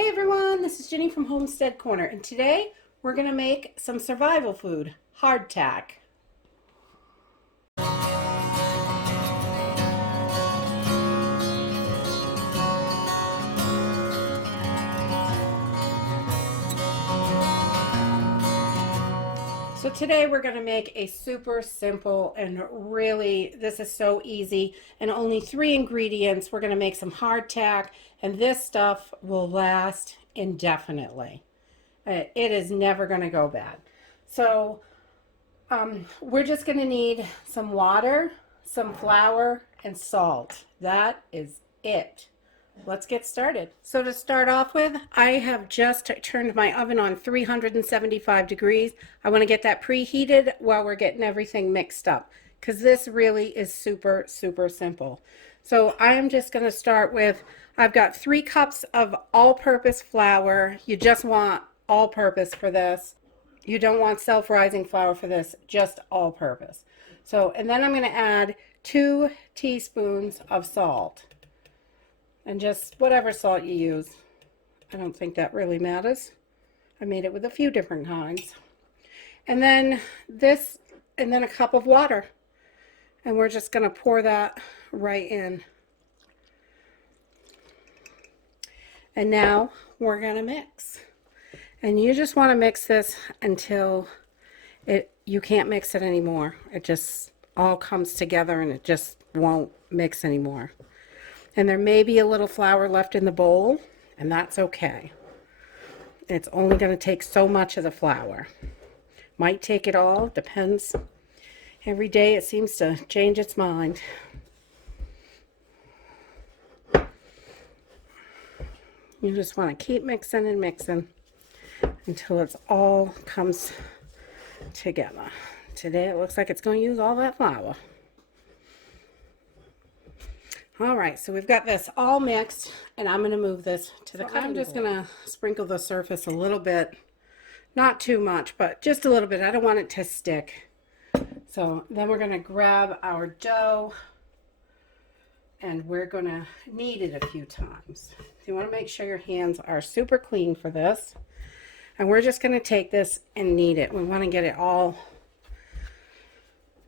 Hey everyone, this is Jenny from Homestead Corner, and today we're going to make some survival food, hardtack. So today we're going to make a super simple and really, this is so easy, and only 3 ingredients. We're going to make some hardtack, and this stuff will last indefinitely. It is never going to go bad. So we're just going to need some water, some flour, and salt. That is it. Let's get started. So to start off with, I have just turned my oven on 375 degrees. I want to get that preheated while we're getting everything mixed up, because this really is super simple. So I'm just going to start with, I've got 3 cups of all-purpose flour. You just want all-purpose for this. You don't want self-rising flour for this, just all-purpose. So, and then I'm going to add 2 teaspoons of salt. And just whatever salt you use. I don't think that really matters. I made it with a few different kinds. And then this, and then a cup of water. And we're just going to pour that right in. And now we're going to mix. And you just want to mix this until you can't mix it anymore. It just all comes together and it just won't mix anymore. And there may be a little flour left in the bowl, and that's okay. It's only going to take so much of the flour. Might take it all, depends. Every day it seems to change its mind. You just want to keep mixing and mixing until it's all comes together. Today it looks like it's going to use all that flour. All right, so we've got this all mixed, and I'm going to move this to the cutting board. I'm just going to sprinkle the surface a little bit, not too much, but just a little bit. I don't want it to stick. So then we're going to grab our dough, and we're going to knead it a few times. You want to make sure your hands are super clean for this. And we're just going to take this and knead it. We want to get it all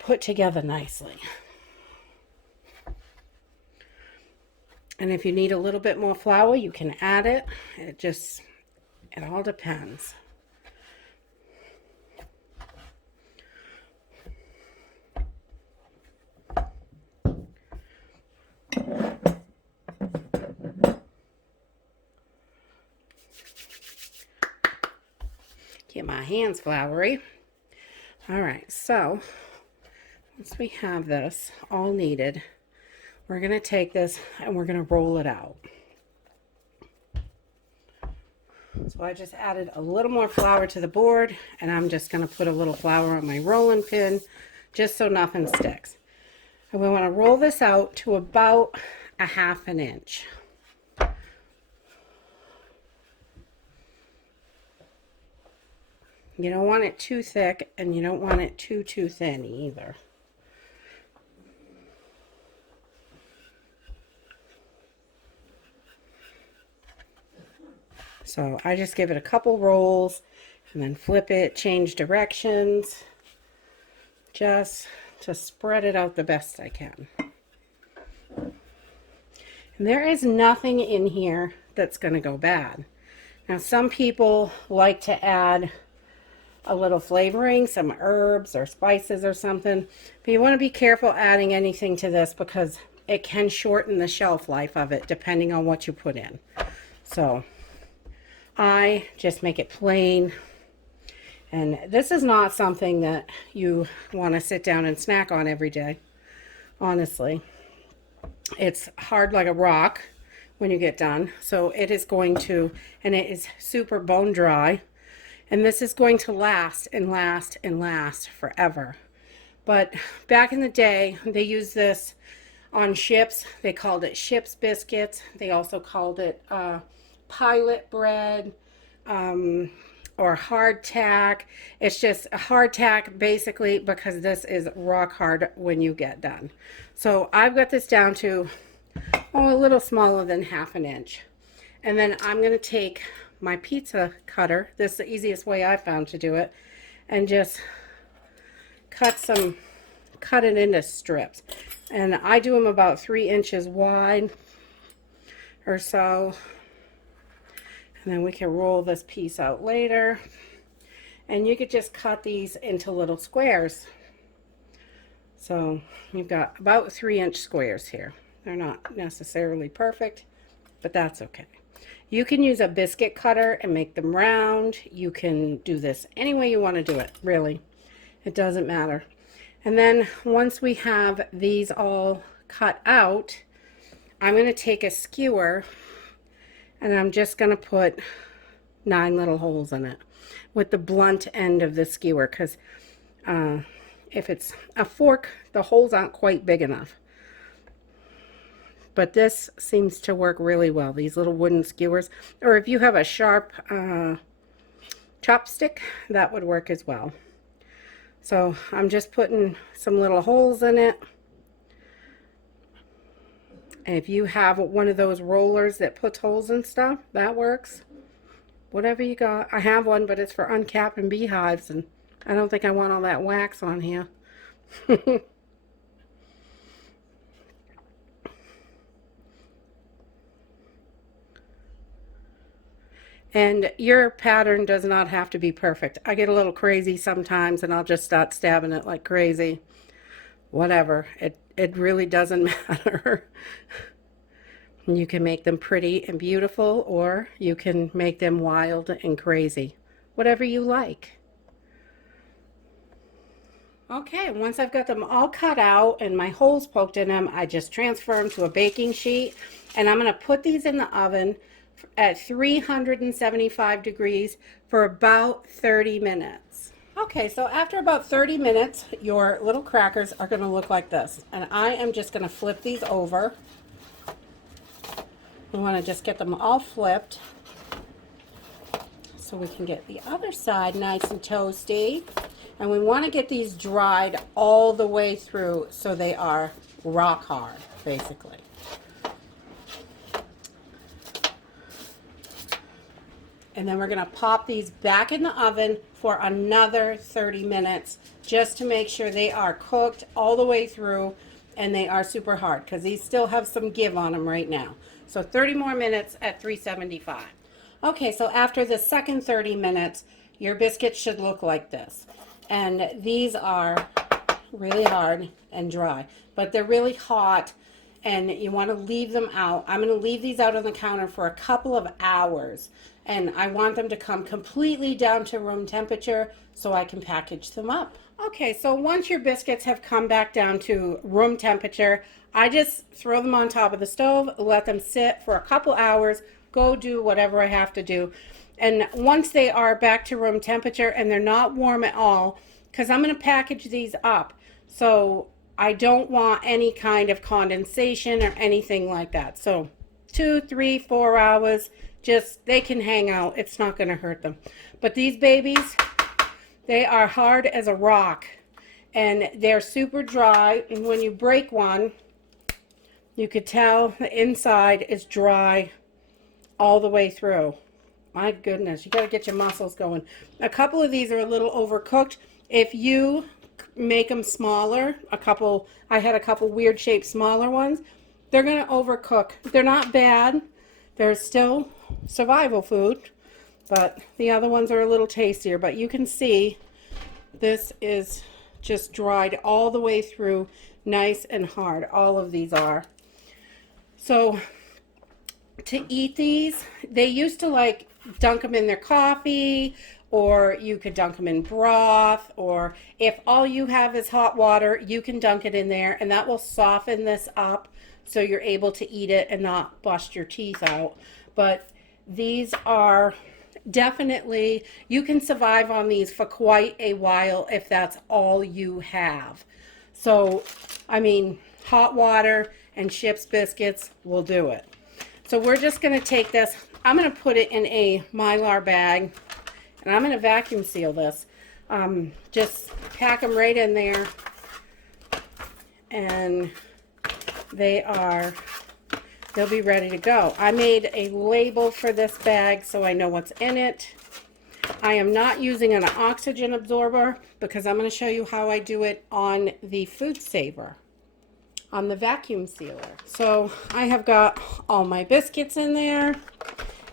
put together nicely. And if you need a little bit more flour, you can add it. It all depends. Get my hands floury. All right, so once we have this all kneaded, we're going to take this and we're going to roll it out. So I just added a little more flour to the board, and I'm just going to put a little flour on my rolling pin just so nothing sticks. And we want to roll this out to about a 1/2 inch. You don't want it too thick, and you don't want it too thin either. So I just give it a couple rolls and then flip it, change directions, just to spread it out the best I can. And there is nothing in here that's going to go bad. Now some people like to add a little flavoring, some herbs or spices or something, but you want to be careful adding anything to this because it can shorten the shelf life of it depending on what you put in. So I just make it plain, and this is not something that you want to sit down and snack on every day, honestly. It's hard like a rock when you get done, so it is going to, and it is super bone dry, and this is going to last and last and last forever. But back in the day, they used this on ships. They called it ship's biscuits. They also called it pilot bread, or hardtack. It's just a hardtack basically because this is rock hard when you get done. So I've got this down to a little smaller than 1/2 inch. And then I'm going to take my pizza cutter, this is the easiest way I found to do it, and just cut it into strips. And I do them about 3 inches wide or so. And then we can roll this piece out later. And you could just cut these into little squares. So you've got about 3-inch squares here. They're not necessarily perfect, but that's okay. You can use a biscuit cutter and make them round. You can do this any way you want to do it, really. It doesn't matter. And then once we have these all cut out, I'm going to take a skewer and I'm just going to put 9 little holes in it with the blunt end of the skewer, because if it's a fork, the holes aren't quite big enough. But this seems to work really well, these little wooden skewers. Or if you have a sharp chopstick, that would work as well. So I'm just putting some little holes in it. And if you have one of those rollers that puts holes in stuff, that works. Whatever you got. I have one, but it's for uncapping beehives, and I don't think I want all that wax on here. And your pattern does not have to be perfect. I get a little crazy sometimes and I'll just start stabbing it like crazy. Whatever. It really doesn't matter. You can make them pretty and beautiful, or you can make them wild and crazy. Whatever you like. Okay, once I've got them all cut out and my holes poked in them, I just transfer them to a baking sheet, and I'm going to put these in the oven at 375 degrees for about 30 minutes. Okay, so after about 30 minutes, your little crackers are going to look like this. And I am just going to flip these over. We want to just get them all flipped so we can get the other side nice and toasty. And we want to get these dried all the way through so they are rock hard, basically. And then we're going to pop these back in the oven for another 30 minutes just to make sure they are cooked all the way through and they are super hard, because these still have some give on them right now. So 30 more minutes at 375. Okay, so after the second 30 minutes, your biscuits should look like this. And these are really hard and dry, but they're really hot, and you want to leave them out. I'm going to leave these out on the counter for a couple of hours, and I want them to come completely down to room temperature so I can package them up. Okay, so once your biscuits have come back down to room temperature, I just throw them on top of the stove, let them sit for a couple hours, go do whatever I have to do. And once they are back to room temperature and they're not warm at all, because I'm going to package these up, so I don't want any kind of condensation or anything like that. So 2, 3, 4 hours, just they can hang out. It's not going to hurt them. But these babies, they are hard as a rock, and they're super dry. And when you break one, you could tell the inside is dry all the way through. My goodness, you got to get your muscles going. A couple of these are a little overcooked. If you make them smaller, I had a couple weird shaped smaller ones, they're going to overcook. They're not bad. They're still survival food, but the other ones are a little tastier. But you can see this is just dried all the way through, nice and hard. All of these are. So to eat these, they used to like dunk them in their coffee, or you could dunk them in broth, or if all you have is hot water, you can dunk it in there, and that will soften this up so you're able to eat it and not bust your teeth out. But these are definitely, you can survive on these for quite a while if that's all you have. So, I mean, hot water and Ship's biscuits will do it. So we're just going to take this, I'm going to put it in a Mylar bag, and I'm going to vacuum seal this. Just pack them right in there, and they are they'll be ready to go. I made a label for this bag so I know what's in it. I am not using an oxygen absorber because I'm going to show you how I do it on the food saver, on the vacuum sealer. So I have got all my biscuits in there.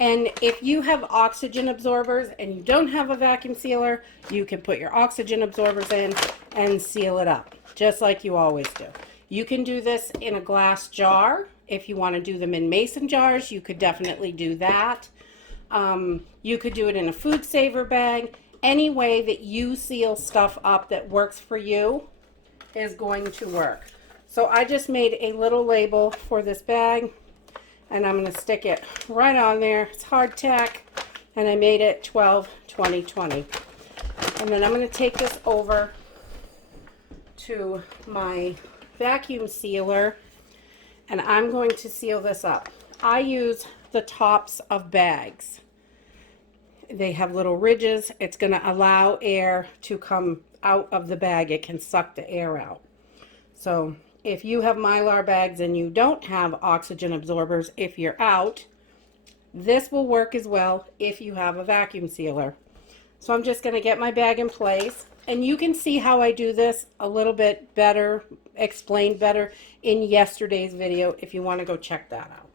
And if you have oxygen absorbers and you don't have a vacuum sealer, you can put your oxygen absorbers in and seal it up, just like you always do. You can do this in a glass jar. If you want to do them in mason jars, you could definitely do that. You could do it in a food saver bag. Any way that you seal stuff up that works for you is going to work. So I just made a little label for this bag, and I'm going to stick it right on there. It's hardtack, and I made it 12-20-20. And then I'm going to take this over to my vacuum sealer, and I'm going to seal this up. I use the tops of bags. They have little ridges. It's going to allow air to come out of the bag. It can suck the air out. So if you have Mylar bags and you don't have oxygen absorbers, if you're out, this will work as well if you have a vacuum sealer. So I'm just going to get my bag in place, and you can see how I do this a little bit better, explained better in yesterday's video if you want to go check that out.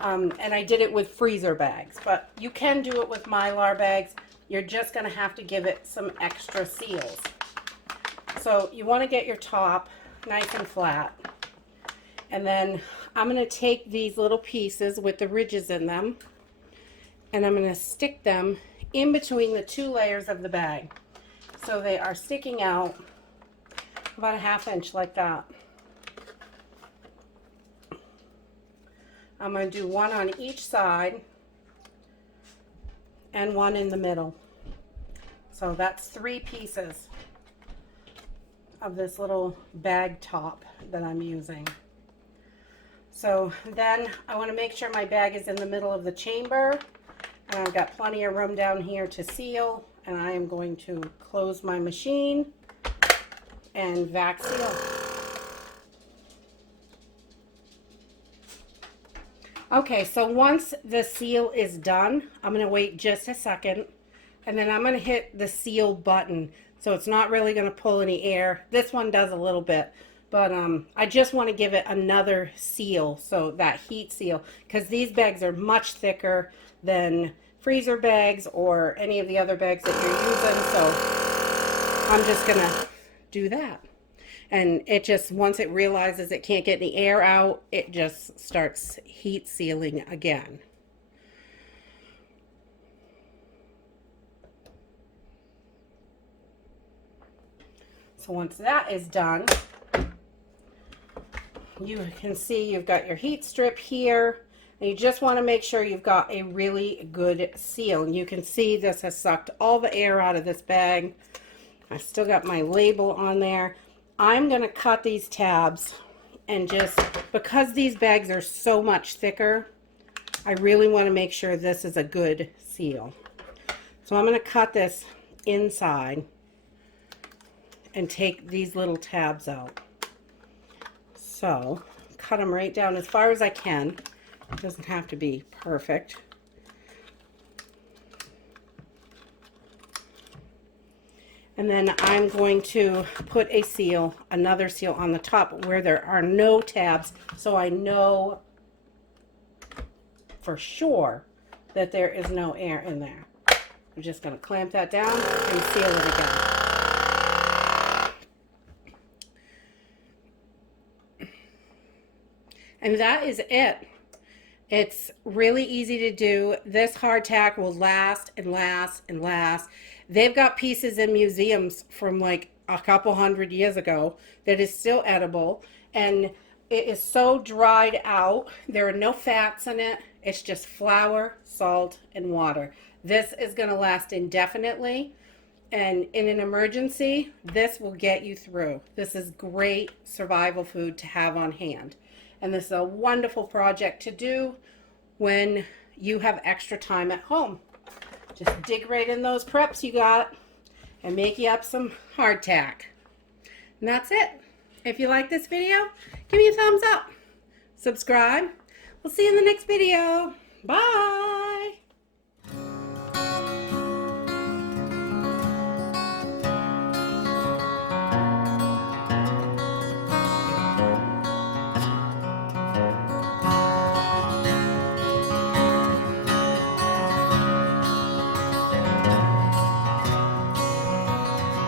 And I did it with freezer bags, but you can do it with Mylar bags. You're just going to have to give it some extra seals. So you want to get your top nice and flat, and then I'm going to take these little pieces with the ridges in them, and I'm going to stick them in between the two layers of the bag, so they are sticking out about a ½ inch like that. I'm going to do one on each side and one in the middle. So that's 3 pieces of this little bag top that I'm using. So then I want to make sure my bag is in the middle of the chamber, and I've got plenty of room down here to seal, and I am going to close my machine and vac seal. Okay, so once the seal is done, I'm going to wait just a second, and then I'm going to hit the seal button. So it's not really going to pull any air. This one does a little bit, but I just want to give it another seal, so that heat seal, because these bags are much thicker than freezer bags or any of the other bags that you're using. So I'm just going to do that. And it just, once it realizes it can't get any air out, it just starts heat sealing again. So once that is done, you can see you've got your heat strip here, and you just want to make sure you've got a really good seal. And you can see this has sucked all the air out of this bag. I still got my label on there. I'm going to cut these tabs, and just because these bags are so much thicker, I really want to make sure this is a good seal. So I'm going to cut this inside and take these little tabs out. So cut them right down as far as I can. It doesn't have to be perfect. And then I'm going to put a seal, another seal on the top where there are no tabs, so I know for sure that there is no air in there. I'm just going to clamp that down and seal it again. And that is it. It's really easy to do. This hardtack will last and last and last. They've got pieces in museums from like a couple hundred years ago that is still edible, and it is so dried out. There are no fats in it. It's just flour, salt, and water. This is going to last indefinitely, and in an emergency, this will get you through. This is great survival food to have on hand. And this is a wonderful project to do when you have extra time at home. Just dig right in those preps you got and make you up some hardtack. And that's it. If you like this video, give me a thumbs up. Subscribe. We'll see you in the next video. Bye.